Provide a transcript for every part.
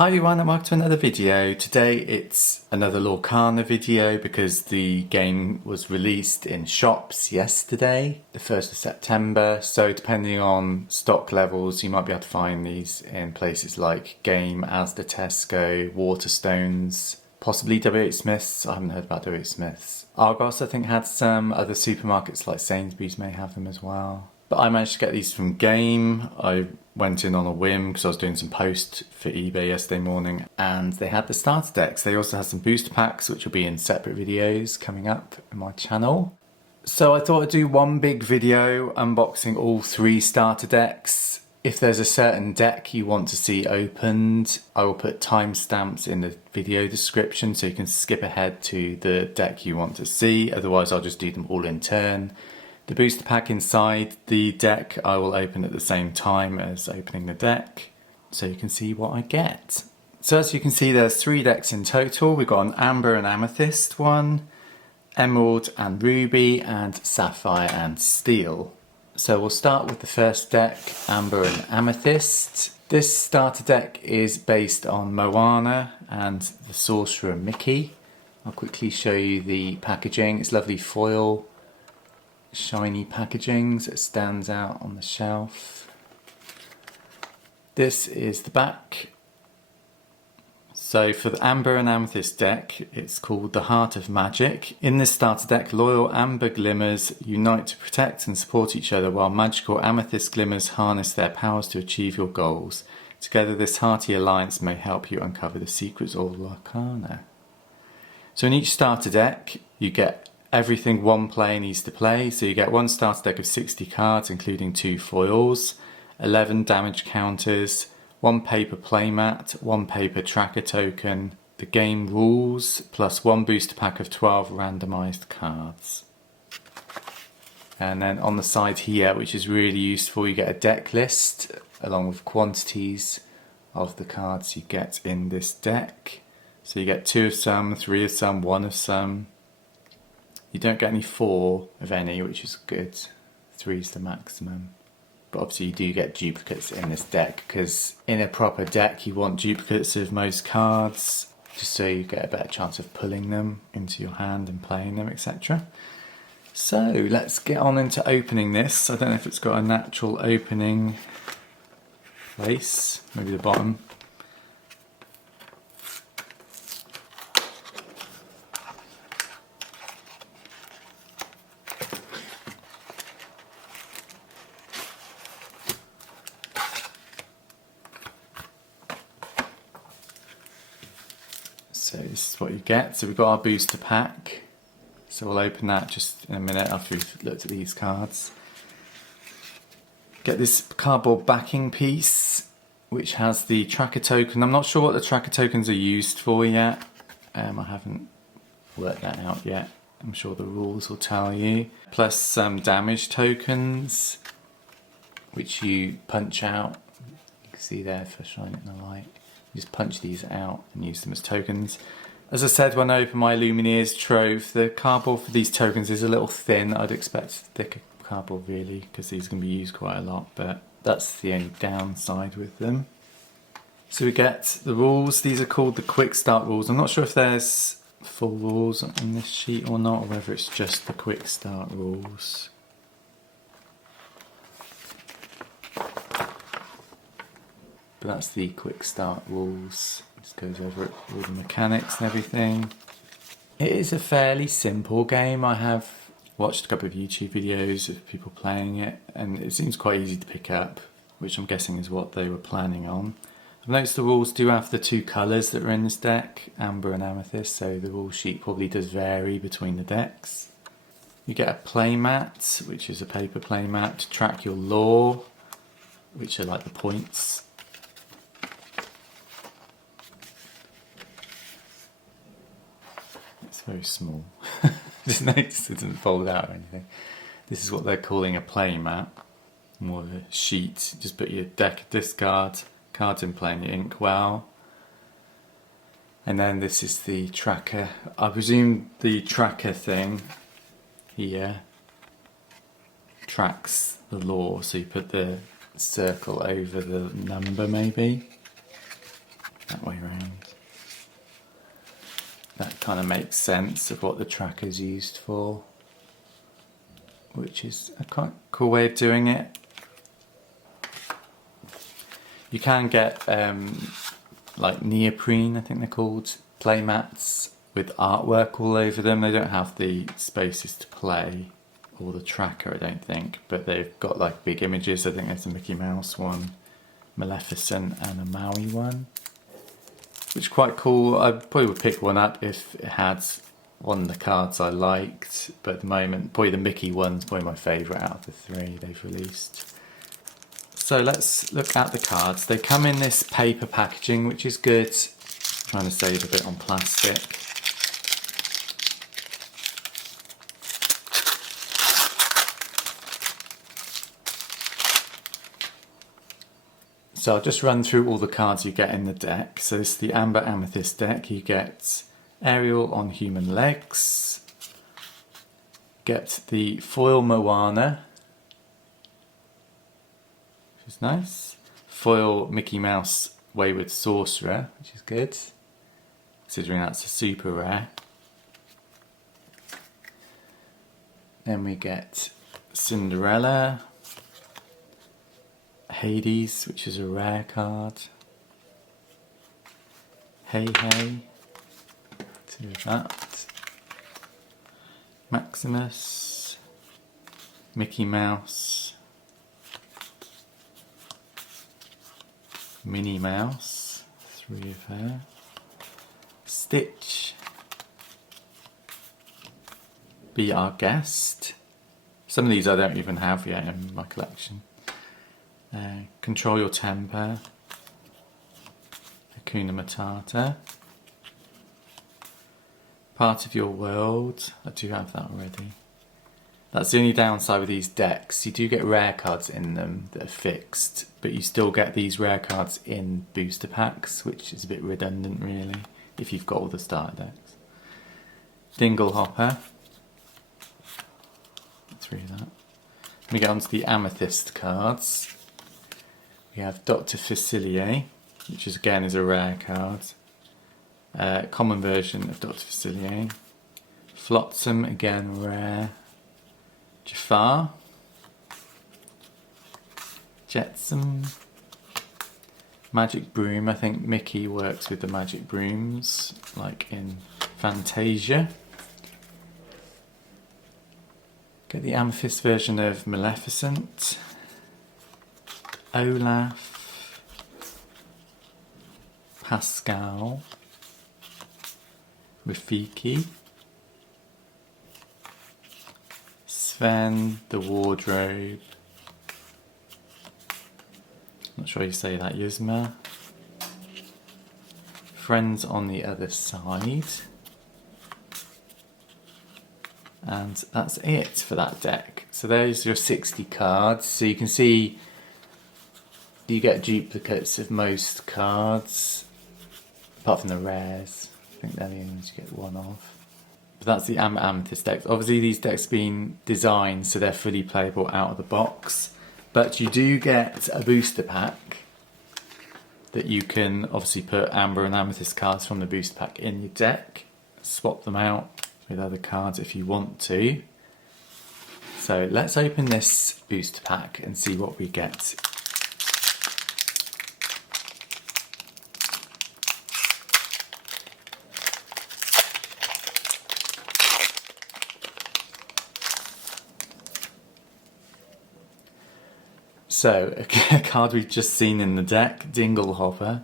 Hi everyone and welcome to another video. Today it's another Lorcana video because the game was released in shops yesterday, the 1st of September, so depending on stock levels you might be able to find these in places like Game, Asda, Tesco, Waterstones, possibly W.H. Smith's. I haven't heard about W.H. Smith's. Argos I think had some, other supermarkets like Sainsbury's may have them as well. But I managed to get these from Game. I went in on a whim because I was doing some post for eBay yesterday morning and they had the starter decks. They also had some booster packs which will be in separate videos coming up in my channel. So I thought I'd do one big video unboxing all 3 starter decks. If there's a certain deck you want to see opened, I will put timestamps in the video description so you can skip ahead to the deck you want to see. Otherwise I'll just do them all in turn. The booster pack inside the deck I will open at the same time as opening the deck so you can see what I get. So as you can see there's 3 decks in total. We've got an Amber and Amethyst one, Emerald and Ruby, and Sapphire and Steel. So we'll start with the first deck, Amber and Amethyst. This starter deck is based on Moana and the Sorcerer Mickey. I'll quickly show you the packaging. It's lovely foil, shiny packaging so it stands out on the shelf. This is the back. So for the Amber and Amethyst deck, it's called the Heart of Magic. In this starter deck, loyal Amber glimmers unite to protect and support each other while magical Amethyst glimmers harness their powers to achieve your goals. Together this hearty alliance may help you uncover the secrets of Lorcana. So in each starter deck you get everything one player needs to play. So you get one starter deck of 60 cards including 2 foils, 11 damage counters, 1 paper playmat, 1 paper tracker token, the game rules, plus 1 booster pack of 12 randomised cards. And then on the side here, which is really useful, you get a deck list along with quantities of the cards you get in this deck. So you get 2 of some, 3 of some, 1 of some. You don't get any 4 of any, which is good. 3 is the maximum. But obviously you do get duplicates in this deck, because in a proper deck you want duplicates of most cards, just so you get a better chance of pulling them into your hand and playing them, etc. So let's get on into opening this. I don't know if it's got a natural opening place, maybe the bottom. So this is what you get. So we've got our booster pack. So we'll open that just in a minute after we've looked at these cards. Get this cardboard backing piece, which has the tracker token. I'm not sure what the tracker tokens are used for yet. I haven't worked that out yet. I'm sure the rules will tell you. Plus some damage tokens, which you punch out. You can see there for shining it in the light. You just punch these out and use them as tokens. As I said when I opened my Lumineers trove, the cardboard for these tokens is a little thin. I'd expect thicker cardboard really, because these are going to be used quite a lot, but that's the only downside with them. So we get the rules. These are called the quick start rules. I'm not sure if there's full rules on this sheet or not, or whether it's just the quick start rules. But that's the quick start rules. Just goes over it, all the mechanics and everything. It is a fairly simple game. I have watched a couple of YouTube videos of people playing it and it seems quite easy to pick up, which I'm guessing is what they were planning on. I've noticed the rules do have the 2 colours that are in this deck, Amber and Amethyst, so the rule sheet probably does vary between the decks. You get a playmat, which is a paper playmat to track your lore, which are like the points. It's very small. Just notice it doesn't fold out or anything. This is what they're calling a playmat. More of a sheet. Just put your deck, discard, cards in play and your inkwell. And then this is the tracker. I presume the tracker thing here tracks the lore. So you put the circle over the number maybe. That way that kind of makes sense of what the tracker's used for, which is a quite cool way of doing it. You can get like neoprene, I think they're called, play mats with artwork all over them. They don't have the spaces to play or the tracker, I don't think, but they've got like big images. I think there's a Mickey Mouse one, Maleficent, and a Maui one, which is quite cool. I probably would pick one up if it had one of the cards I liked, but at the moment probably the Mickey one's probably my favourite out of the three they've released. So let's look at the cards. They come in this paper packaging, which is good. I'm trying to save a bit on plastic. So I'll just run through all the cards you get in the deck. So this is the Amber Amethyst deck. You get Ariel on human legs. Get the foil Moana, which is nice. Foil Mickey Mouse Wayward Sorcerer, which is good, considering that's a super rare. Then we get Cinderella, Hades, which is a rare card. Hey Hey, two of that. Maximus, Mickey Mouse, Minnie Mouse, three of her. Stitch, Be Our Guest. Some of these I don't even have yet in my collection. Control Your Temper, Hakuna Matata, Part of Your World. I do have that already. That's the only downside with these decks. You do get rare cards in them that are fixed, but you still get these rare cards in booster packs, which is a bit redundant really, if you've got all the starter decks. Dingle Hopper, three of that. We get onto the Amethyst cards. We have Dr. Facilier, which is again is a rare card. Common version of Dr. Facilier. Flotsam, again rare. Jafar. Jetsam. Magic Broom. I think Mickey works with the magic brooms, like in Fantasia. Get the Amethyst version of Maleficent. Olaf. Pascal. Rafiki. Sven, the Wardrobe. Not sure you say that, Yuzma. Friends on the Other Side. And that's it for that deck. So there's your 60 cards. So you can see you get duplicates of most cards, apart from the rares. I think they're the only ones you get one of. But that's the Amethyst deck. Obviously these decks have been designed so they're fully playable out of the box. But you do get a booster pack that you can obviously put Amber and Amethyst cards from the booster pack in your deck. Swap them out with other cards if you want to. So let's open this booster pack and see what we get. So, a card we've just seen in the deck, Dingle Hopper.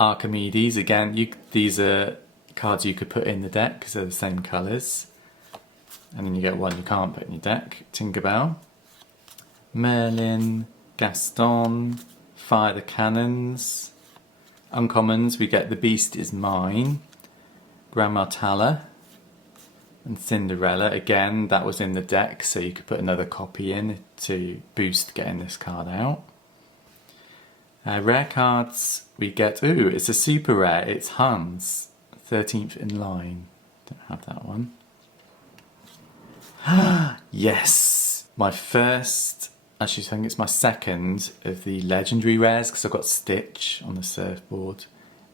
Archimedes, again, these are cards you could put in the deck because they're the same colours. And then you get one you can't put in your deck. Tinkerbell. Merlin, Gaston, Fire the Cannons. Uncommons, we get The Beast Is Mine. Grandma Tala. And Cinderella, again, that was in the deck, so you could put another copy in to boost getting this card out. Rare cards, we get, ooh, it's a super rare, it's Hans, 13th in line. Don't have that one. Yes! My first, actually I think it's my second of the legendary rares, because I've got Stitch on the surfboard.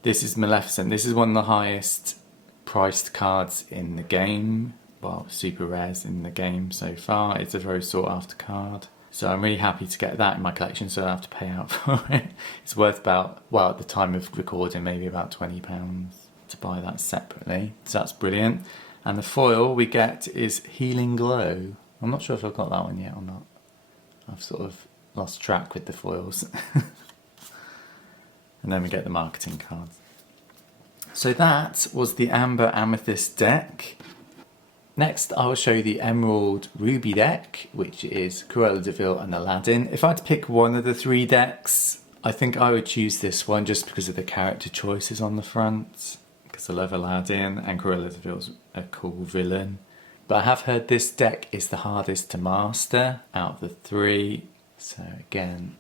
This is Maleficent. This is one of the highest priced cards in the game. Well, super rares in the game so far. It's a very sought after card. So I'm really happy to get that in my collection so I don't have to pay out for it. It's worth about, well, at the time of recording, maybe about £20 to buy that separately. So that's brilliant. And the foil we get is Healing Glow. I'm not sure if I've got that one yet or not. I've sort of lost track with the foils. And then we get the marketing cards. So that was the Amber Amethyst deck. Next I will show you the Emerald Ruby deck, which is Cruella de Vil and Aladdin. If I had to pick one of the three decks, I think I would choose this one just because of the character choices on the front. Because I love Aladdin and Cruella de Vil's a cool villain. But I have heard this deck is the hardest to master out of the three. So again,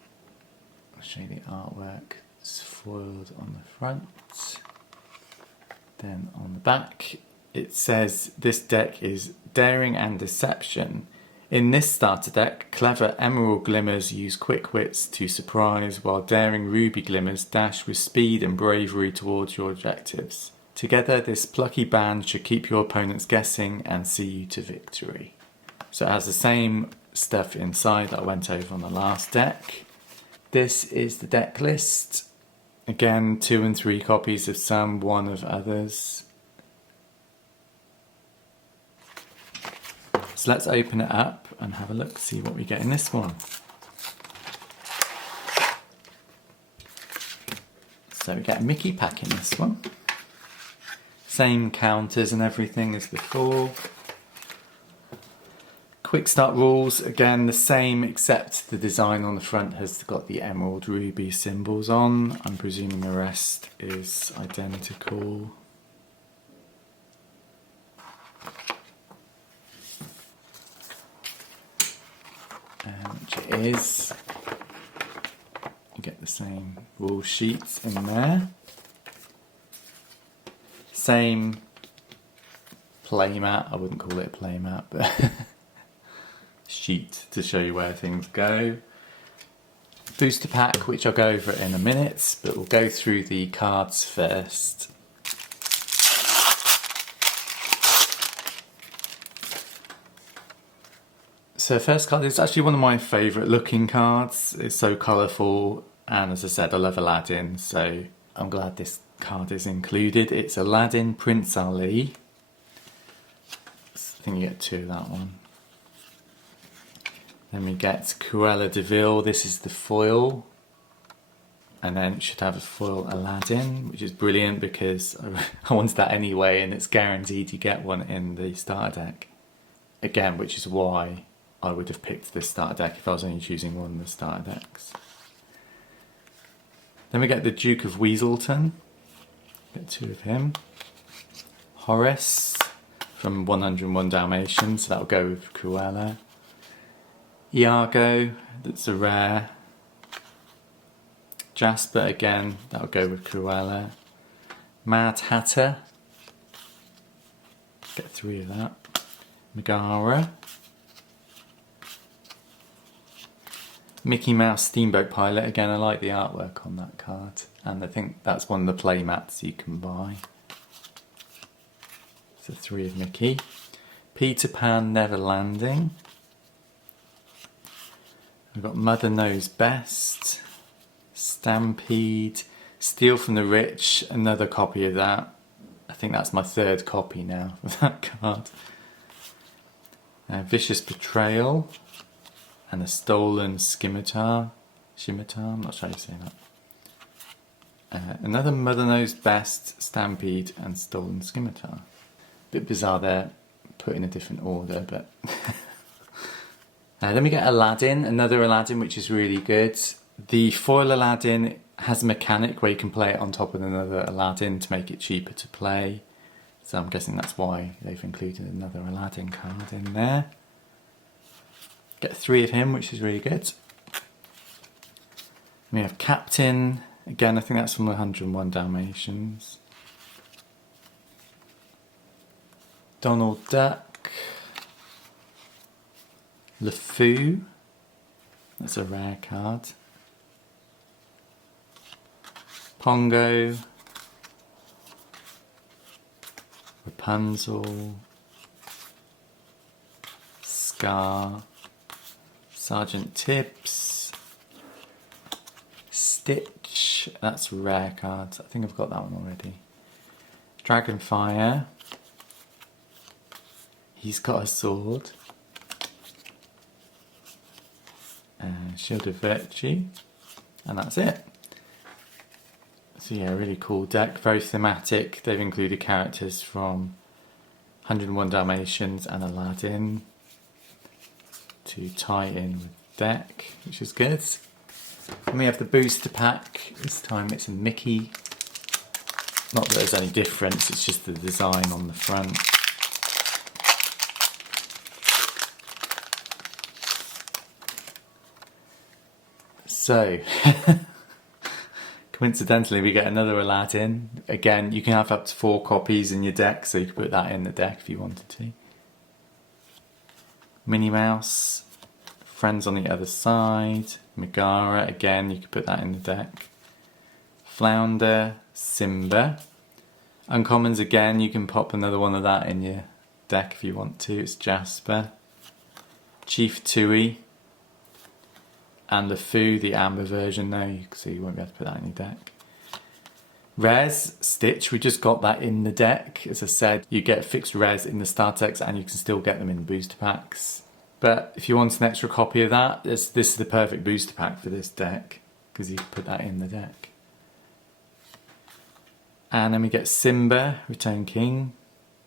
I'll show you the artwork. It's foiled on the front. Then on the back it says this deck is Daring and Deception. In this starter deck, clever Emerald Glimmers use quick wits to surprise, while daring Ruby Glimmers dash with speed and bravery towards your objectives. Together, this plucky band should keep your opponents guessing and see you to victory. So it has the same stuff inside that I went over on the last deck. This is the deck list. Again, 2 and 3 copies of some, 1 of others. So let's open it up and have a look, see what we get in this one. So we get a Mickey pack in this one. Same counters and everything as before. Quick start rules, again the same except the design on the front has got the emerald ruby symbols on. I'm presuming the rest is identical. Which it is. You get the same rule sheets in there. Same playmat, I wouldn't call it a playmat, but sheet to show you where things go. Booster pack, which I'll go over in a minute, but we'll go through the cards first. So first card is actually one of my favourite looking cards. It's so colourful, and as I said, I love Aladdin, so I'm glad this card is included. It's Aladdin Prince Ali. I think you get 2 of that one. Then we get Cruella de Vil. This is the foil. And then it should have a foil Aladdin, which is brilliant because I wanted that anyway, and it's guaranteed you get one in the starter deck. Again, which is why I would have picked this starter deck if I was only choosing one of the starter decks. Then we get the Duke of Weaselton. Get 2 of him. Horace from 101 Dalmatians, so that'll go with Cruella. Iago, that's a rare. Jasper again, that'll go with Cruella. Mad Hatter, get 3 of that. Megara. Mickey Mouse Steamboat Pilot, again I like the artwork on that card, and I think that's one of the play mats you can buy. So 3 of Mickey. Peter Pan Never Landing. We've got Mother Knows Best. Stampede. Steal from the Rich, another copy of that. I think that's my 3rd copy now of that card. Vicious Betrayal. And a Stolen Scimitar. I'm not sure how you say that. Another Mother Knows Best, Stampede and Stolen Scimitar. Bit bizarre there, put in a different order, but... Then we get Aladdin, another Aladdin which is really good. The foil Aladdin has a mechanic where you can play it on top of another Aladdin to make it cheaper to play. So I'm guessing that's why they've included another Aladdin card in there. Get 3 of him, which is really good. We have Captain, again I think that's from 101 Dalmatians. Donald Duck. LeFou, that's a rare card. Pongo, Rapunzel, Scar, Sergeant Tibbs, Stitch, that's rare cards, I think I've got that one already. Dragonfire, he's got a sword, Shield of Virtue, and that's it. So yeah, really cool deck, very thematic. They've included characters from 101 Dalmatians and Aladdin to tie in with the deck, which is good. And we have the booster pack. This time it's a Mickey. Not that there's any difference, it's just the design on the front. So, coincidentally we get another Aladdin. Again, you can have up to 4 copies in your deck, so you can put that in the deck if you wanted to. Minnie Mouse, Friends on the Other Side, Megara, again you could put that in the deck. Flounder, Simba. Uncommons, again you can pop another one of that in your deck if you want to. It's Jasper. Chief Tui. And LeFou, the amber version though, so you won't be able to put that in your deck. Res, Stitch, we just got that in the deck. As I said, you get fixed res in the starter decks and you can still get them in the booster packs. But if you want an extra copy of that, this is the perfect booster pack for this deck, because you can put that in the deck. And then we get Simba, Return King,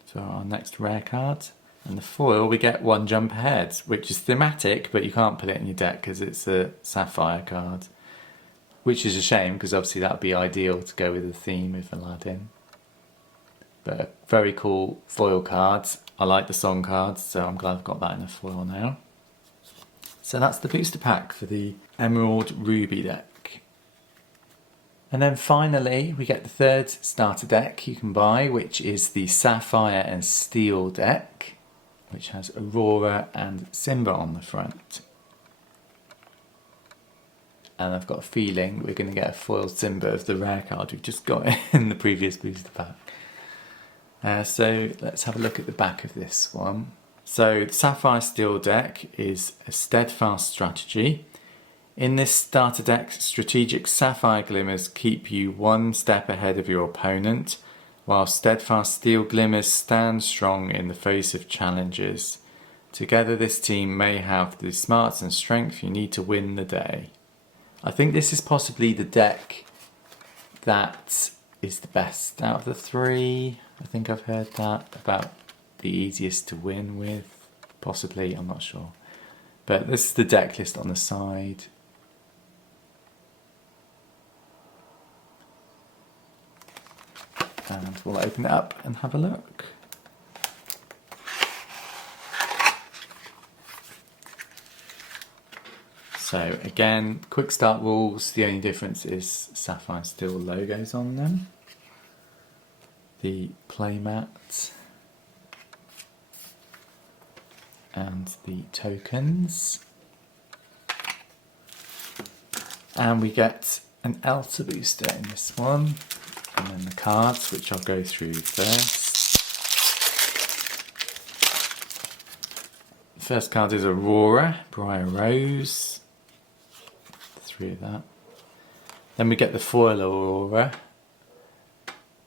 for our next rare card. And the foil, we get One Jump Ahead, which is thematic, but you can't put it in your deck because it's a Sapphire card. Which is a shame, because obviously that would be ideal to go with the theme of Aladdin. But very cool foil cards. I like the song cards, so I'm glad I've got that in a foil now. So that's the booster pack for the Emerald Ruby deck. And then finally, we get the third starter deck you can buy, which is the Sapphire and Steel deck, which has Aurora and Simba on the front. And I've got a feeling we're going to get a foiled Simba of the rare card we've just got in the previous booster pack. So let's have a look at the back of this one. So the Sapphire Steel deck is a steadfast strategy. In this starter deck, strategic Sapphire Glimmers keep you one step ahead of your opponent, while steadfast Steel Glimmers stand strong in the face of challenges. Together this team may have the smarts and strength you need to win the day. I think this is possibly the deck that is the best out of the 3. I think I've heard that, about the easiest to win with, possibly, I'm not sure. But this is the deck list on the side. And we'll open it up and have a look. So again, quick start rules, the only difference is Sapphire Steel logos on them. The playmat and the tokens. And we get an Elsa booster in this one. And then the cards, which I'll go through first. The first card is Aurora, Briar Rose. 3 of that. Then we get the foil Aurora,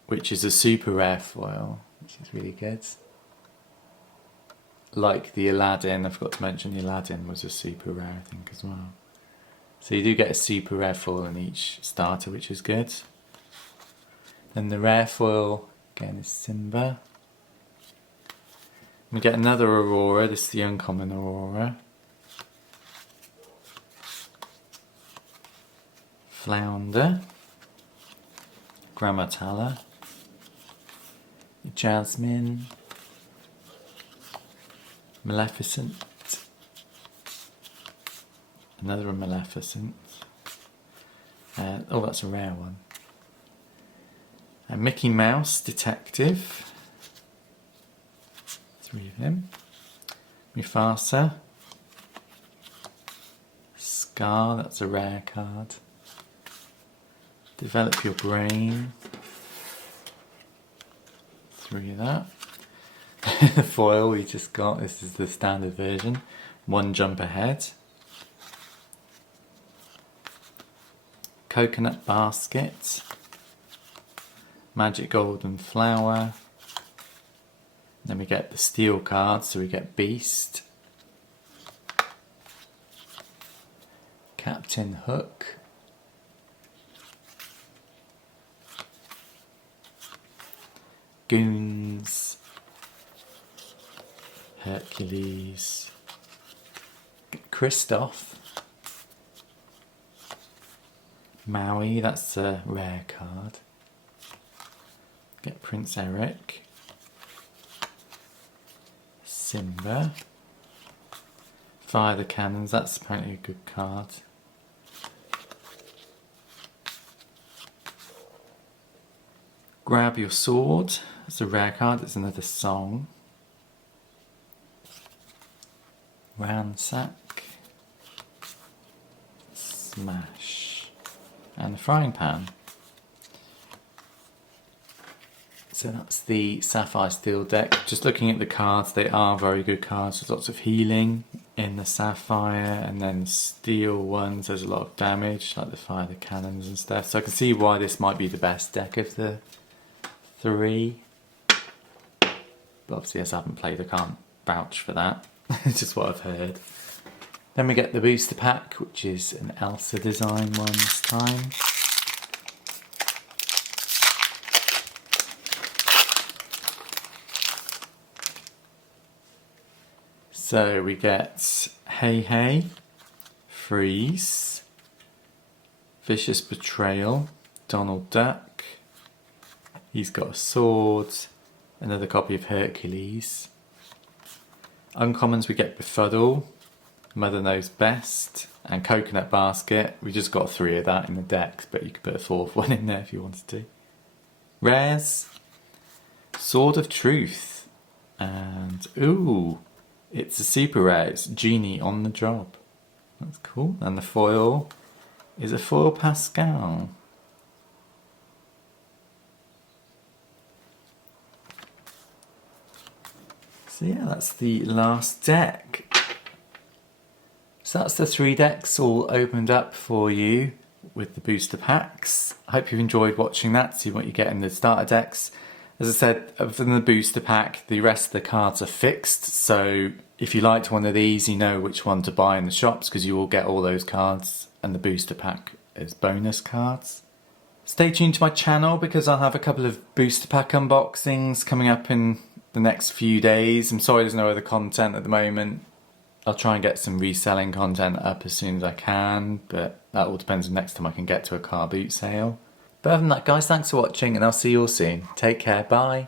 which is a super rare foil, which is really good. Like the Aladdin, I forgot to mention the Aladdin was a super rare, I think, as well. So you do get a super rare foil in each starter, which is good. Then the rare foil, again, is Simba. We get another Aurora, this is the uncommon Aurora. Flounder. Grammatala. Jasmine. Maleficent. Another Maleficent. Oh, that's a rare one. Mickey Mouse, Detective. 3 of him. Mufasa. Scar, that's a rare card. Develop Your Brain. 3 of that. the foil we just got. This is the standard version. One jump ahead. Coconut basket. Magic golden flower. Then we get the steel cards, so we get Beast. Captain Hook. Goons. Hercules. Kristoff. Maui, that's a rare card. Get Prince Eric. Simba. Fire the Cannons, that's apparently a good card. Grab Your Sword, it's a rare card, it's another song. Ransack. Smash. And the Frying Pan. So that's the Sapphire Steel deck. Just looking at the cards, they are very good cards. There's lots of healing in the Sapphire, and then steel ones, there's a lot of damage, like the Fire the Cannons and stuff. So I can see why this might be the best deck of the three. But obviously, as I haven't played, I can't vouch for that. It's just what I've heard. Then we get the booster pack, which is an Elsa design one this time. So we get Hey Hey, Freeze, Vicious Betrayal, Donald Duck. He's got a sword, another copy of Hercules. Uncommons we get Befuddle, Mother Knows Best, and Coconut Basket. We just got 3 of that in the decks, but you could put a 4th one in there if you wanted to. Rares, Sword of Truth, and ooh, it's a super rare, it's Genie on the Job. That's cool. And the foil is a foil Pascal. So yeah, that's the last deck. So that's the 3 decks all opened up for you with the booster packs. I hope you've enjoyed watching that, see what you get in the starter decks. As I said, other than the booster pack, the rest of the cards are fixed, so if you liked one of these, you know which one to buy in the shops, because you will get all those cards, and the booster pack is bonus cards. Stay tuned to my channel, because I'll have a couple of booster pack unboxings coming up in the next few days. I'm sorry there's no other content at the moment. I'll try and get some reselling content up as soon as I can, but that all depends on next time I can get to a car boot sale. But other than that, guys, thanks for watching, and I'll see you all soon. Take care, bye.